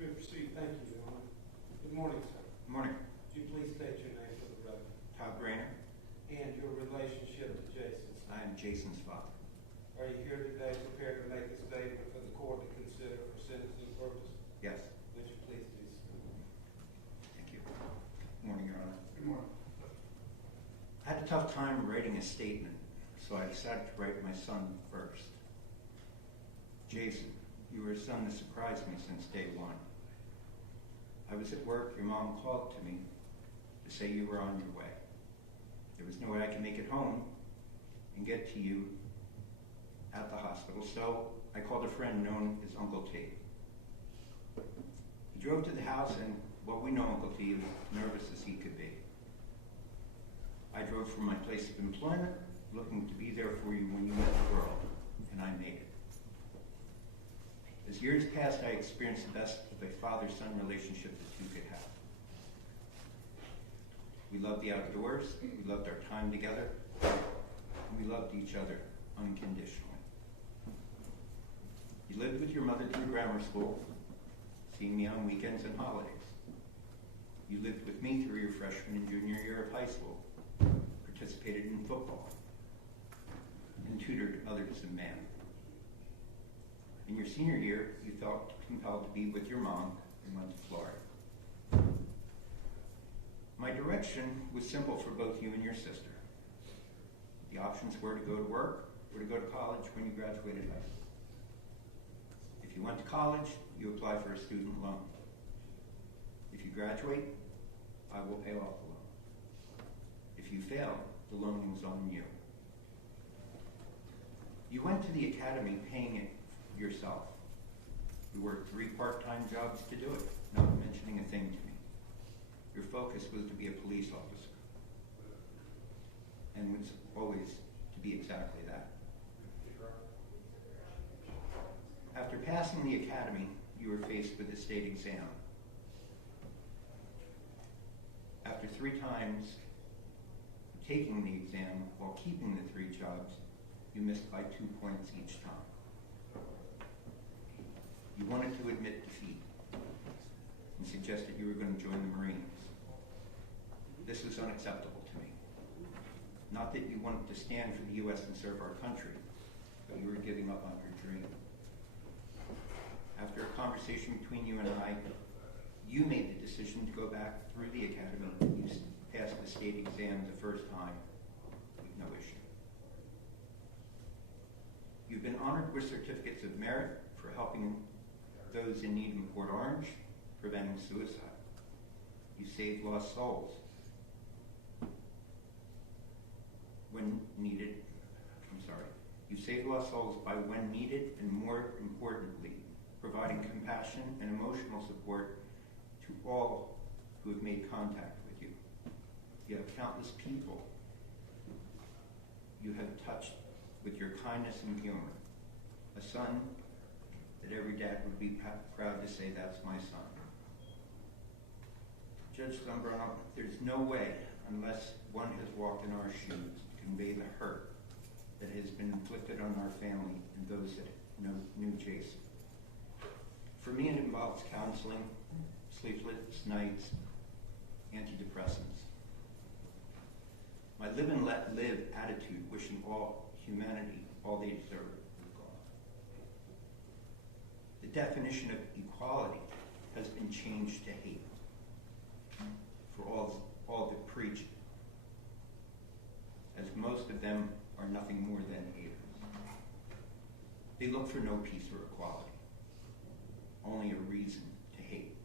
May proceed. Thank you, Your Honor. Good morning, sir. Good morning. Would you please state your name for the record? Othal Raynor. And your relationship to Jason? I am Jason's father. Are you here today prepared to make a statement for the court to consider for sentencing purposes? Yes. Would you please do so? Thank you. Good morning, Your Honor. Good morning. I had a tough time writing a statement, so I decided to write my son first. Jason, you were a son that surprised me since day one. I was at work, your mom called to me to say you were on your way. There was no way I could make it home and get to you at the hospital, so I called a friend known as Uncle T. He drove to the house, and well, we know Uncle T was nervous as he could be. I drove from my place of employment, looking to be there for you when you met the world, and I made it. As years passed, I experienced the best of a father-son relationship that you could have. We loved the outdoors, we loved our time together, and we loved each other unconditionally. You lived with your mother through grammar school, seeing me on weekends and holidays. You lived with me through your freshman and junior year of high school, participated in football, and tutored others in math. In your senior year, you felt compelled to be with your mom and went to Florida. My direction was simple for both you and your sister. The options were to go to work or to go to college when you graduated high school. If you went to college, you apply for a student loan. If you graduate, I will pay off the loan. If you fail, the loan was on you. You went to the academy paying it yourself. You worked 3 part-time jobs to do it, not mentioning a thing to me. Your focus was to be a police officer, and was always to be exactly that. After passing the academy, you were faced with a state exam. After 3 times taking the exam while keeping the 3 jobs, you missed by 2 points each time. You wanted to admit defeat and suggested you were going to join the Marines. This was unacceptable to me. Not that you wanted to stand for the U.S. and serve our country, but you were giving up on your dream. After a conversation between you and I, you made the decision to go back through the academy. You passed the state exam the first time with no issue. You've been honored with certificates of merit for helping those in need in Port Orange, preventing suicide. You saved lost souls when needed. You saved lost souls by when needed, and more importantly, providing compassion and emotional support to all who have made contact with you. You have countless people you have touched with your kindness and humor. A son that every dad would be proud to say, that's my son. Judge Zambrano, there's no way, unless one has walked in our shoes, to convey the hurt that has been inflicted on our family and those that knew Jason. For me, it involves counseling, sleepless nights, antidepressants. My live and let live attitude, wishing all humanity all they deserve, is gone. The definition of equality has been changed to hate for all that preach it, as most of them are nothing more than haters. They look for no peace or equality, only a reason to hate.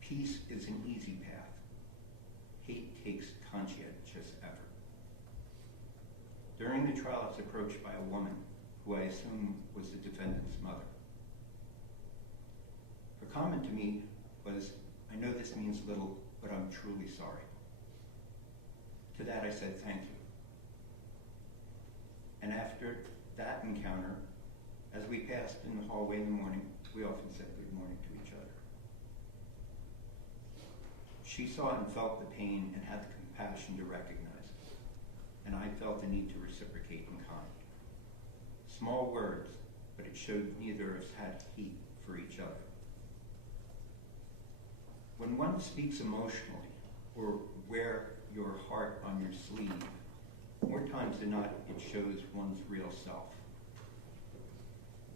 Peace is an easy path. Hate takes conscientious effort. During the trial, I was approached by a woman who I assume was the defendant's mother. Her comment to me was, "I know this means little, but I'm truly sorry." To that I said, "Thank you." And after that encounter, as we passed in the hallway in the morning, we often said good morning to each other. She saw and felt the pain and had the compassion to recognize it, and I felt the need to reciprocate in kind. Small words, but it showed neither of us had hate for each other. When one speaks emotionally or wear your heart on your sleeve, more times than not, it shows one's real self.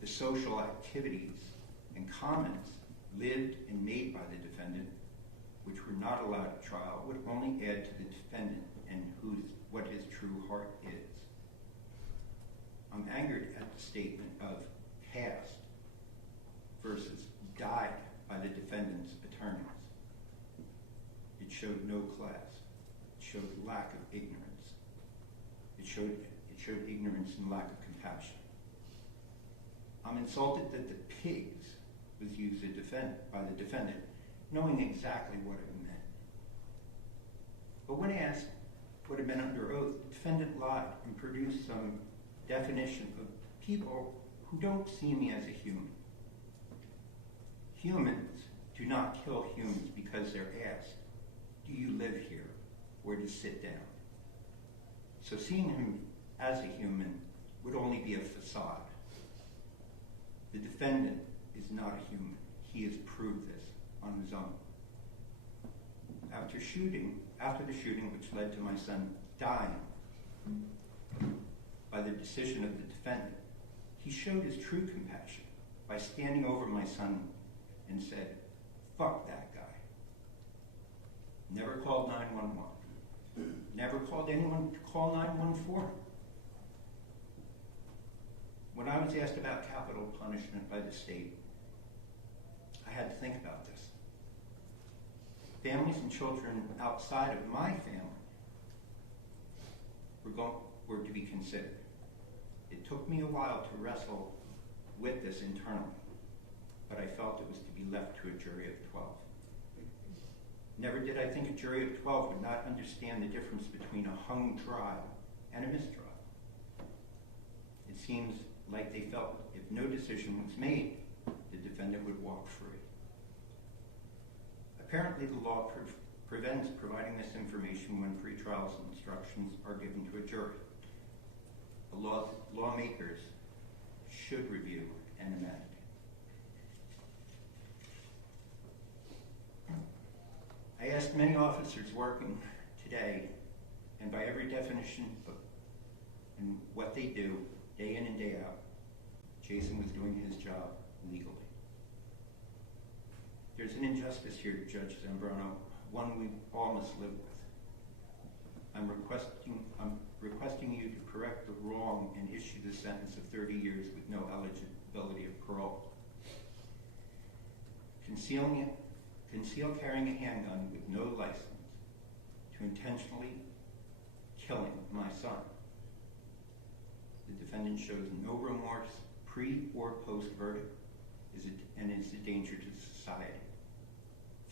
The social activities and comments lived and made by the defendant, which were not allowed at trial, would only add to the defendant and what his true heart is. I'm angered at the statement of passed versus died by the defendant's attorneys. It showed no class. It showed lack of ignorance. It showed ignorance and lack of compassion. I'm insulted that the pigs was used by the defendant, knowing exactly what it meant. But when asked what it meant under oath, the defendant lied and produced some definition of people who don't see me as a human. Humans do not kill humans because they're asked, do you live here, or to sit down? So seeing him as a human would only be a facade. The defendant is not a human. He has proved this on his own. After the shooting which led to my son dying by the decision of the defendant, he showed his true compassion by standing over my son and said, fuck that guy. Never called 911. Never called anyone to call 911 for him. When I was asked about capital punishment by the state, I had to think about this. Families and children outside of my family were to be considered. It took me a while to wrestle with this internally, but I felt it was to be left to a jury of 12. Never did I think a jury of 12 would not understand the difference between a hung trial and a mistrial. It seems like they felt if no decision was made, the defendant would walk free. Apparently, the law prevents providing this information when pretrial instructions are given to a jury. The lawmakers should review and amend. I asked many officers working today, and by every definition of and what they do, day in and day out, Jason was doing his job legally. There's an injustice here, Judge Zambrano, one we all must live with. I'm requesting you to correct the wrong and issue the sentence of 30 years with no eligibility of parole. Conceal carrying a handgun with no license to intentionally killing my son. The defendant shows no remorse pre or post verdict and is a danger to society,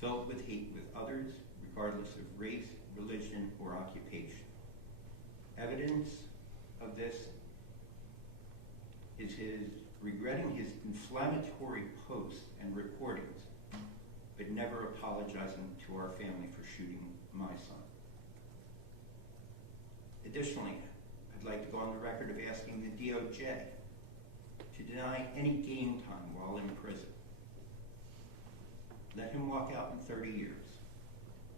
filled with hate with others, regardless of race, religion, or occupation. Evidence of this is his regretting his inflammatory posts and reportings, but never apologizing to our family for shooting my son. Additionally, I'd like to go on the record of asking the DOJ to deny any game time while in prison. Let him walk out in 30 years.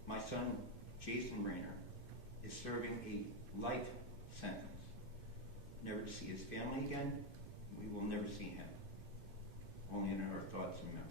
My son, Jason Raynor, is serving a life sentence, never to see his family again. We will never see him, only in our thoughts and memories.